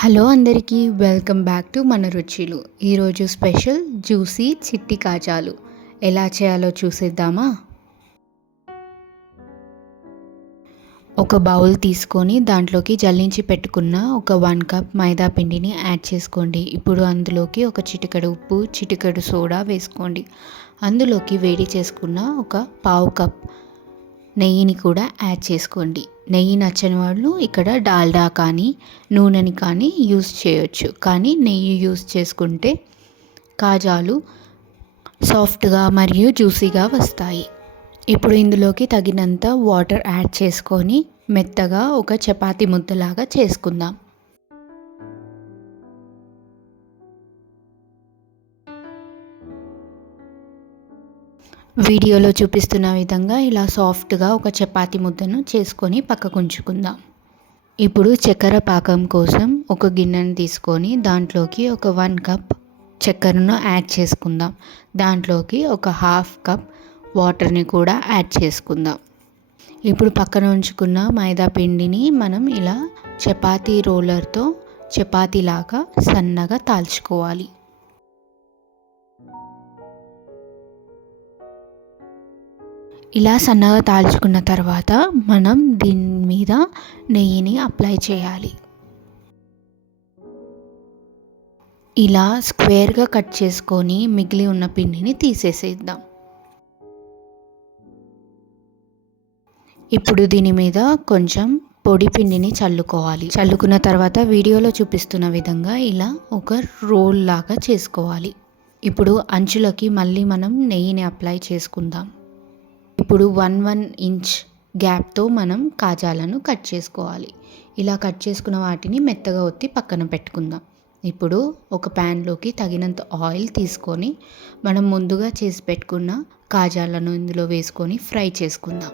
Hello అందరికీ welcome back to మన రుచిలు. ఈరోజు స్పెషల్ జ్యూసీ చిట్టి కాజాలు. ఎలా చేయాలో చూసేద్దామా? ఒక బౌల్ తీసుకొని దాంట్లోకి జల్లించి పెట్టుకున్న ఒక వన్ కప్ మైదా పిండిని యాడ్ చేసుకోండి. ఇప్పుడు అందులోకి ఒక చిటికెడు ఉప్పు చిటికెడు సోడా వేసుకోండి. అందులోకి వేడి చేసుకున్న ఒక పావు కప్ నెయ్యిని కూడా యాడ్ చేసుకోండి. నెయ్యి నచ్చని వాళ్ళు ఇక్కడ డాల్డా కానీ నూనెని కానీ యూస్ చేయొచ్చు. కానీ నెయ్యి యూస్ చేసుకుంటే కాజాలు సాఫ్ట్గా మరియు జ్యూసీగా వస్తాయి. ఇప్పుడు ఇందులోకి తగినంత వాటర్ యాడ్ చేసుకొని మెత్తగా ఒక చపాతి ముద్దలాగా చేసుకుందాం. వీడియోలో చూపిస్తున్న విధంగా ఇలా సాఫ్ట్గా ఒక చపాతి ముద్దను చేసుకొని పక్కకు ఉంచుకుందాం ఇప్పుడు చక్కెర పాకం కోసం ఒక గిన్నెను తీసుకొని దాంట్లోకి ఒక వన్ కప్ చక్కెరను యాడ్ చేసుకుందాం. దాంట్లోకి ఒక హాఫ్ కప్ వాటర్ని కూడా యాడ్ చేసుకుందాం. ఇప్పుడు పక్కన ఉంచుకున్న మైదా పిండిని మనం ఇలా చపాతీ రోలర్తో చపాతీలాగా సన్నగా తాల్చుకోవాలి. ఇలా సన్నగా తాల్చుకున్న తర్వాత మనం దీని మీద నెయ్యిని అప్లై చేయాలి. ఇలా స్క్వేర్గా కట్ చేసుకొని మిగిలి ఉన్న పిండిని తీసేసేద్దాం. ఇప్పుడు దీని మీద కొంచెం పొడి పిండిని చల్లుకోవాలి. చల్లుకున్న తర్వాత వీడియోలో చూపిస్తున్న విధంగా ఇలా ఒక రోల్ లాగా చేసుకోవాలి. ఇప్పుడు అంచులకి మళ్ళీ మనం నెయ్యిని అప్లై చేసుకుందాం. ఇప్పుడు వన్ వన్ ఇంచ్ గ్యాప్తో మనం కాజాలను కట్ చేసుకోవాలి. ఇలా కట్ చేసుకున్న వాటిని మెత్తగా ఒత్తి పక్కన పెట్టుకుందాం. ఇప్పుడు ఒక ప్యాన్లోకి తగినంత ఆయిల్ తీసుకొని మనం ముందుగా చేసి పెట్టుకున్న కాజాలను ఇందులో వేసుకొని ఫ్రై చేసుకుందాం.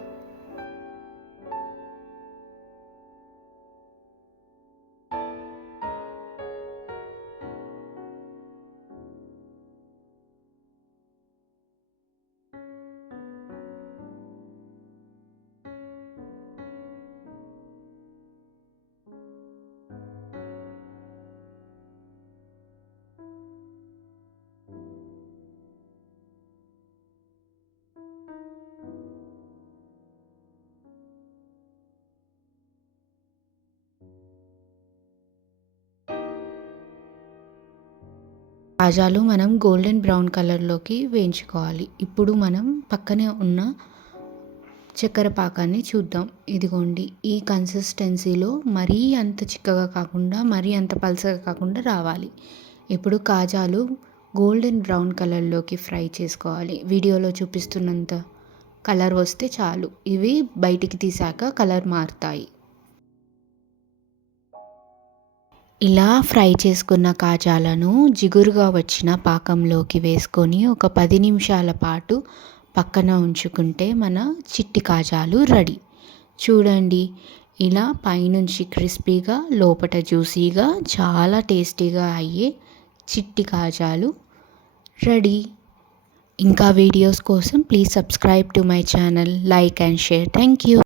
కాజాలు మనం గోల్డెన్ బ్రౌన్ కలర్లోకి వేయించుకోవాలి. ఇప్పుడు మనం పక్కనే ఉన్న చక్కెర పాకాన్ని చూద్దాం. ఇదిగోండి ఈ కన్సిస్టెన్సీలో మరీ అంత చిక్కగా కాకుండా మరీ అంత పలసగా కాకుండా రావాలి. ఇప్పుడు కాజాలు గోల్డెన్ బ్రౌన్ కలర్లోకి ఫ్రై చేసుకోవాలి. వీడియోలో చూపిస్తున్నంత కలర్ వస్తే చాలు. ఇవి బయటికి తీసాక కలర్ మారుతాయి. ఇలా ఫ్రై చేసుకున్న కాజాలను జిగురుగా వచ్చిన పాకంలోకి వేసుకొని ఒక పది నిమిషాల పాటు పక్కన ఉంచుకుంటే మన చిట్టి కాజాలు రెడీ. చూడండి ఇలా పైనుంచి క్రిస్పీగా లోపల జ్యూసీగా చాలా టేస్టీగా అయ్యే చిట్టి కాజాలు రెడీ. ఇంకా వీడియోస్ కోసం please subscribe to my channel. Like and share. Thank you.